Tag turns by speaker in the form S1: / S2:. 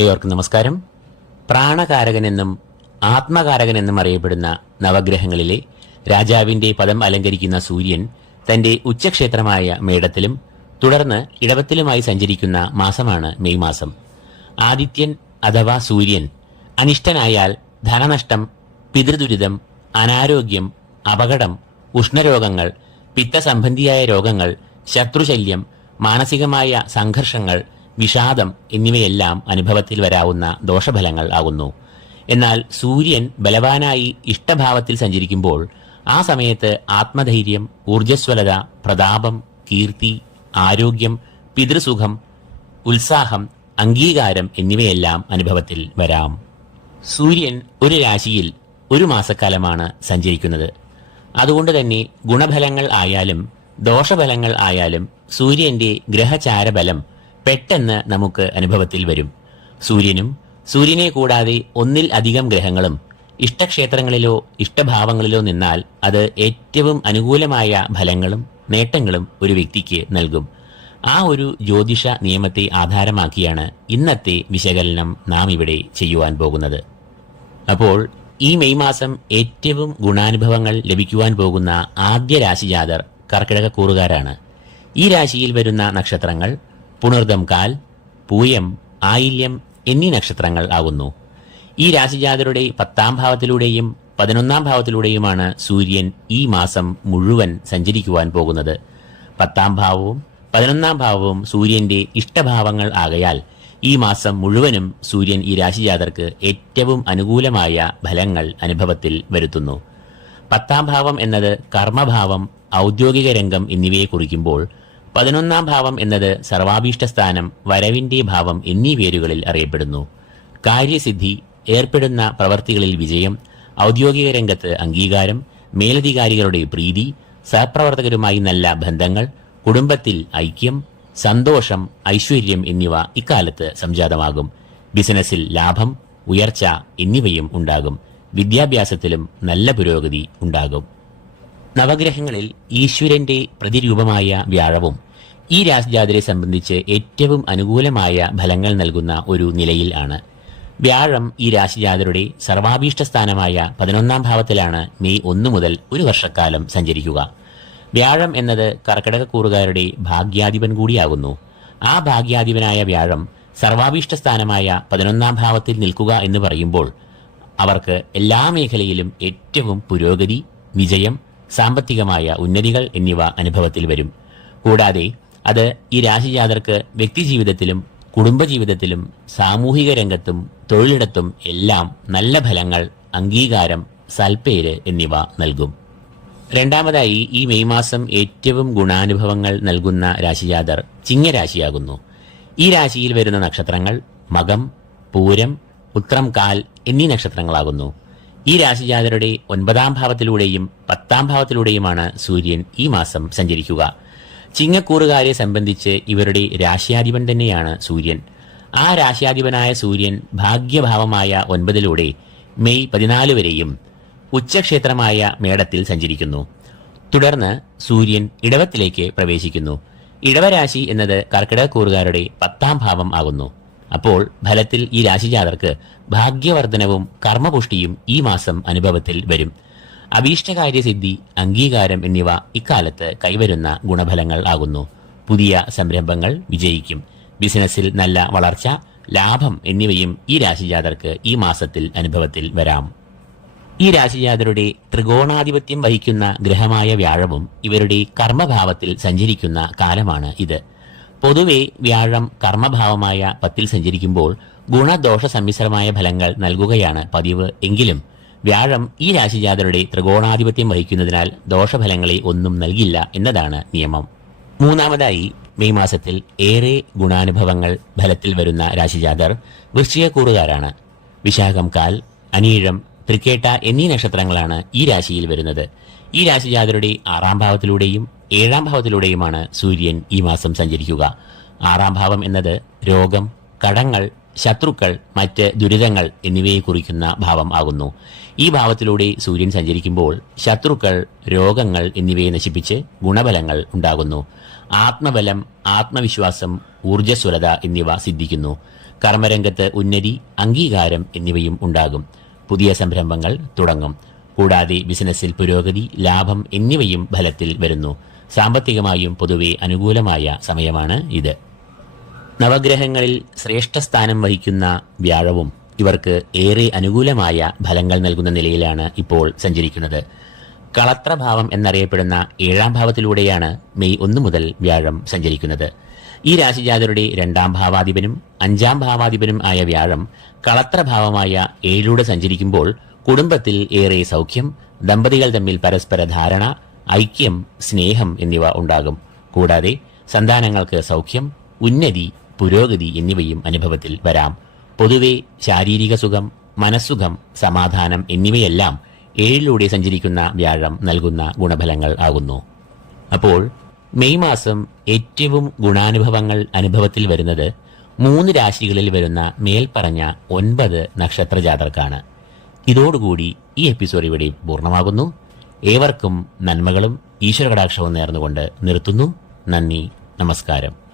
S1: ഏവർക്കും നമസ്കാരം. പ്രാണകാരകനെന്നും ആത്മകാരകനെന്നും അറിയപ്പെടുന്ന നവഗ്രഹങ്ങളിലെ രാജാവിന്റെ പദം അലങ്കരിക്കുന്ന സൂര്യൻ തന്റെ ഉച്ചക്ഷേത്രമായ മേടത്തിലും തുടർന്ന് ഇടവത്തിലുമായി സഞ്ചരിക്കുന്ന മാസമാണ് മെയ് മാസം. ആദിത്യൻ അഥവാ സൂര്യൻ അനിഷ്ടനായാൽ ധനനഷ്ടം പിതൃദുരിതം അനാരോഗ്യം അപകടം ഉഷ്ണരോഗങ്ങൾ പിത്തസംബന്ധിയായ രോഗങ്ങൾ ശത്രുശല്യം മാനസികമായ സംഘർഷങ്ങൾ വിഷാദം എന്നിവയെല്ലാം അനുഭവത്തിൽ വരാവുന്ന ദോഷഫലങ്ങൾ ആകുന്നു. എന്നാൽ സൂര്യൻ ബലവാനായി ഇഷ്ടഭാവത്തിൽ സഞ്ചരിക്കുമ്പോൾ ആ സമയത്ത് ആത്മധൈര്യം ഊർജസ്വലത പ്രതാപം കീർത്തി ആരോഗ്യം പിതൃസുഖം ഉത്സാഹം അംഗീകാരം എന്നിവയെല്ലാം അനുഭവത്തിൽ വരാം. സൂര്യൻ ഒരു രാശിയിൽ ഒരു മാസക്കാലമാണ് സഞ്ചരിക്കുന്നത്. അതുകൊണ്ട് തന്നെ ഗുണഫലങ്ങൾ ആയാലും ദോഷഫലങ്ങൾ ആയാലും സൂര്യന്റെ ഗ്രഹചാരബലം പെട്ടെന്ന് നമുക്ക് അനുഭവത്തിൽ വരും. സൂര്യനും സൂര്യനെ കൂടാതെ ഒന്നിൽ അധികം ഗ്രഹങ്ങളും ഇഷ്ടക്ഷേത്രങ്ങളിലോ ഇഷ്ടഭാവങ്ങളിലോ നിന്നാൽ അത് ഏറ്റവും അനുകൂലമായ ഫലങ്ങളും നേട്ടങ്ങളും ഒരു വ്യക്തിക്ക് നൽകും. ആ ഒരു ജ്യോതിഷ നിയമത്തെ ആധാരമാക്കിയാണ് ഇന്നത്തെ വിശകലനം നാം ഇവിടെ ചെയ്യുവാൻ പോകുന്നത്. അപ്പോൾ ഈ മെയ് മാസം ഏറ്റവും ഗുണാനുഭവങ്ങൾ ലഭിക്കുവാൻ പോകുന്ന ആദ്യ രാശിജാതർ കർക്കിടക കൂറുകാരാണ്. ഈ രാശിയിൽ വരുന്ന നക്ഷത്രങ്ങൾ പുണർദം കാൽ പൂയം ആയില്യം എന്നീ നക്ഷത്രങ്ങൾ ആകുന്നു. ഈ രാശിജാതരുടെ പത്താം ഭാവത്തിലൂടെയും പതിനൊന്നാം ഭാവത്തിലൂടെയുമാണ് സൂര്യൻ ഈ മാസം മുഴുവൻ സഞ്ചരിക്കുവാൻ പോകുന്നത്. പത്താം ഭാവവും പതിനൊന്നാം ഭാവവും സൂര്യന്റെ ഇഷ്ടഭാവങ്ങൾ ആകയാൽ ഈ മാസം മുഴുവനും സൂര്യൻ ഈ രാശിജാതർക്ക് ഏറ്റവും അനുകൂലമായ ഫലങ്ങൾ അനുഭവത്തിൽ വരുത്തുന്നു. പത്താം ഭാവം എന്നത് കർമ്മഭാവം ഔദ്യോഗിക രംഗം എന്നിവയെ കുറിക്കുമ്പോൾ പതിനൊന്നാം ഭാവം എന്നത് സർവാഭീഷ്ടസ്ഥാനം വരവിന്റെ ഭാവം എന്നീ പേരുകളിൽ അറിയപ്പെടുന്നു. കാര്യസിദ്ധി ഏർപ്പെടുന്ന പ്രവർത്തികളിൽ വിജയം ഔദ്യോഗിക രംഗത്ത് അംഗീകാരം മേലധികാരികളുടെ പ്രീതി സഹപ്രവർത്തകരുമായി നല്ല ബന്ധങ്ങൾ കുടുംബത്തിൽ ഐക്യം സന്തോഷം ഐശ്വര്യം എന്നിവ ഇക്കാലത്ത് സംജാതമാകും. ബിസിനസ്സിൽ ലാഭം ഉയർച്ച എന്നിവയും ഉണ്ടാകും. വിദ്യാഭ്യാസത്തിലും നല്ല പുരോഗതി ഉണ്ടാകും. നവഗ്രഹങ്ങളിൽ ഈശ്വരന്റെ പ്രതിരൂപമായ വ്യാഴവും ഈ രാശിജാതരെ സംബന്ധിച്ച് ഏറ്റവും അനുകൂലമായ ഫലങ്ങൾ നൽകുന്ന ഒരു നിലയിൽ ആണ്. വ്യാഴം ഈ രാശിജാതരുടെ സർവാഭീഷ്ട സ്ഥാനമായ പതിനൊന്നാം ഭാവത്തിലാണ് മെയ് ഒന്ന് മുതൽ ഒരു വർഷക്കാലം സഞ്ചരിക്കുക. വ്യാഴം എന്നത് കർക്കിടകക്കൂറുകാരുടെ ഭാഗ്യാധിപൻ കൂടിയാകുന്നു. ആ ഭാഗ്യാധിപനായ വ്യാഴം സർവാഭീഷ്ട സ്ഥാനമായ പതിനൊന്നാം ഭാവത്തിൽ നിൽക്കുക എന്ന് പറയുമ്പോൾ അവർക്ക് എല്ലാ മേഖലയിലും ഏറ്റവും പുരോഗതി വിജയം സാമ്പത്തികമായ ഉന്നതികൾ എന്നിവ അനുഭവത്തിൽ വരും. കൂടാതെ അത് ഈ രാശിജാതർക്ക് വ്യക്തിജീവിതത്തിലും കുടുംബജീവിതത്തിലും സാമൂഹിക രംഗത്തും തൊഴിലിടത്തും എല്ലാം നല്ല ഫലങ്ങൾ അംഗീകാരം സൽപ്പേര് എന്നിവ നൽകും. രണ്ടാമതായി ഈ മെയ് മാസം ഏറ്റവും ഗുണാനുഭവങ്ങൾ നൽകുന്ന രാശിജാതർ ചിങ്ങരാശിയാകുന്നു. ഈ രാശിയിൽ വരുന്ന നക്ഷത്രങ്ങൾ മകം പൂരം ഉത്രം കാൽ എന്നീ നക്ഷത്രങ്ങളാകുന്നു. ഈ രാശിജാതരുടെ ഒൻപതാം ഭാവത്തിലൂടെയും പത്താം ഭാവത്തിലൂടെയുമാണ് സൂര്യൻ ഈ മാസം സഞ്ചരിക്കുക. ചിങ്ങക്കൂറുകാരെ സംബന്ധിച്ച് ഇവരുടെ രാശിയാധിപൻ തന്നെയാണ് സൂര്യൻ. ആ രാശിയാധിപനായ സൂര്യൻ ഭാഗ്യഭാവമായ ഒൻപതിലൂടെ മെയ് പതിനാല് വരെയും ഉച്ചക്ഷേത്രമായ മേടത്തിൽ സഞ്ചരിക്കുന്നു. തുടർന്ന് സൂര്യൻ ഇടവത്തിലേക്ക് പ്രവേശിക്കുന്നു. ഇടവരാശി എന്നത് കർക്കിടകക്കൂറുകാരുടെ പത്താം ഭാവം ആകുന്നു. അപ്പോൾ ഫലത്തിൽ ഈ രാശിജാതർക്ക് ഭാഗ്യവർദ്ധനവും കർമ്മപുഷ്ടിയും ഈ മാസം അനുഭവത്തിൽ വരും. അഭീഷ്ടകാര്യസിദ്ധി അംഗീകാരം എന്നിവ ഇക്കാലത്ത് കൈവരുന്ന ഗുണഫലങ്ങൾ ആകുന്നു. പുതിയ സംരംഭങ്ങൾ വിജയിക്കും. ബിസിനസ്സിൽ നല്ല വളർച്ച ലാഭം എന്നിവയും ഈ രാശിജാതർക്ക് ഈ മാസത്തിൽ അനുഭവത്തിൽ വരാം. ഈ രാശിജാതരുടെ ത്രികോണാധിപത്യം വഹിക്കുന്ന ഗ്രഹമായ വ്യാഴവും ഇവരുടെ കർമ്മഭാവത്തിൽ സഞ്ചരിക്കുന്ന കാലമാണ് ഇത്. പൊതുവെ വ്യാഴം കർമ്മഭാവമായ പത്തിൽ സഞ്ചരിക്കുമ്പോൾ ഗുണദോഷ സമ്മിശ്രമായ ഫലങ്ങൾ നൽകുകയാണ് പതിവ്. എങ്കിലും വ്യാഴം ഈ രാശിജാതരുടെ ത്രികോണാധിപത്യം വഹിക്കുന്നതിനാൽ ദോഷഫലങ്ങളെ ഒന്നും നൽകില്ല എന്നതാണ് നിയമം. മൂന്നാമതായി മെയ് മാസത്തിൽ ഏറെ ഗുണാനുഭവങ്ങൾ ഫലത്തിൽ വരുന്ന രാശിജാതർ വൃശ്ചികക്കൂറുകാരാണ്. വിശാഖം കാൽ അനീഴം തൃക്കേട്ട എന്നീ നക്ഷത്രങ്ങളാണ് ഈ രാശിയിൽ വരുന്നത്. ഈ രാശിജാതരുടെ ആറാം ഭാവത്തിലൂടെയും ഏഴാം ഭാവത്തിലൂടെയുമാണ് സൂര്യൻ ഈ മാസം സഞ്ചരിക്കുക. ആറാം ഭാവം എന്നത് രോഗം കടങ്ങൾ ശത്രുക്കൾ മറ്റ് ദുരിതങ്ങൾ എന്നിവയെ കുറിക്കുന്ന ഭാവം ആകുന്നു. ഈ ഭാവത്തിലൂടെ സൂര്യൻ സഞ്ചരിക്കുമ്പോൾ ശത്രുക്കൾ രോഗങ്ങൾ എന്നിവയെ നശിപ്പിച്ച് ഗുണബലങ്ങൾ ഉണ്ടാകുന്നു. ആത്മബലം ആത്മവിശ്വാസം ഊർജസ്വലത എന്നിവ സിദ്ധിക്കുന്നു. കർമ്മരംഗത്ത് ഉന്നതി അംഗീകാരം എന്നിവയും ഉണ്ടാകും. പുതിയ സംരംഭങ്ങൾ തുടങ്ങും. കൂടാതെ ബിസിനസ്സിൽ പുരോഗതി ലാഭം എന്നിവയും ഫലത്തിൽ വരുന്നു. സാമ്പത്തികമായും പൊതുവെ അനുകൂലമായ സമയമാണ് ഇത്. നവഗ്രഹങ്ങളിൽ ശ്രേഷ്ഠ സ്ഥാനം വഹിക്കുന്ന വ്യാഴവും ഇവർക്ക് ഏറെ അനുകൂലമായ ഫലങ്ങൾ നൽകുന്ന നിലയിലാണ് ഇപ്പോൾ സഞ്ചരിക്കുന്നത്. കളത്രഭാവം എന്നറിയപ്പെടുന്ന ഏഴാം ഭാവത്തിലൂടെയാണ് മെയ് ഒന്ന് മുതൽ വ്യാഴം സഞ്ചരിക്കുന്നത്. ഈ രാശിജാതരുടെ രണ്ടാം ഭാവാധിപനും അഞ്ചാം ഭാവാധിപനും ആയ വ്യാഴം കളത്രഭാവമായ ഏഴിലൂടെ സഞ്ചരിക്കുമ്പോൾ കുടുംബത്തിൽ ഏറെ സൗഖ്യം ദമ്പതികൾ തമ്മിൽ പരസ്പര ധാരണ ഐക്യം സ്നേഹം എന്നിവ ഉണ്ടാകും. കൂടാതെ സന്താനങ്ങൾക്ക് സൗഖ്യം ഉന്നതി പുരോഗതി എന്നിവയും അനുഭവത്തിൽ വരാം. പൊതുവെ ശാരീരിക സുഖം മനസ്സുഖം സമാധാനം എന്നിവയെല്ലാം ഏഴിലൂടെ സഞ്ചരിക്കുന്ന വ്യാഴം നൽകുന്ന ഗുണഫലങ്ങൾ ആകുന്നു. അപ്പോൾ മെയ് മാസം ഏറ്റവും ഗുണാനുഭവങ്ങൾ അനുഭവത്തിൽ വരുന്നത് മൂന്ന് രാശികളിൽ വരുന്ന മേൽപ്പറഞ്ഞ ഒൻപത് നക്ഷത്ര ജാതർക്കാണ് ഇതോടുകൂടി ഈ എപ്പിസോഡ് ഇവിടെ പൂർണമാകുന്നു. ഏവർക്കും നന്മകളും ഈശ്വര കടാക്ഷവും നേർന്നുകൊണ്ട് നിർത്തുന്നു. നന്ദി നമസ്കാരം.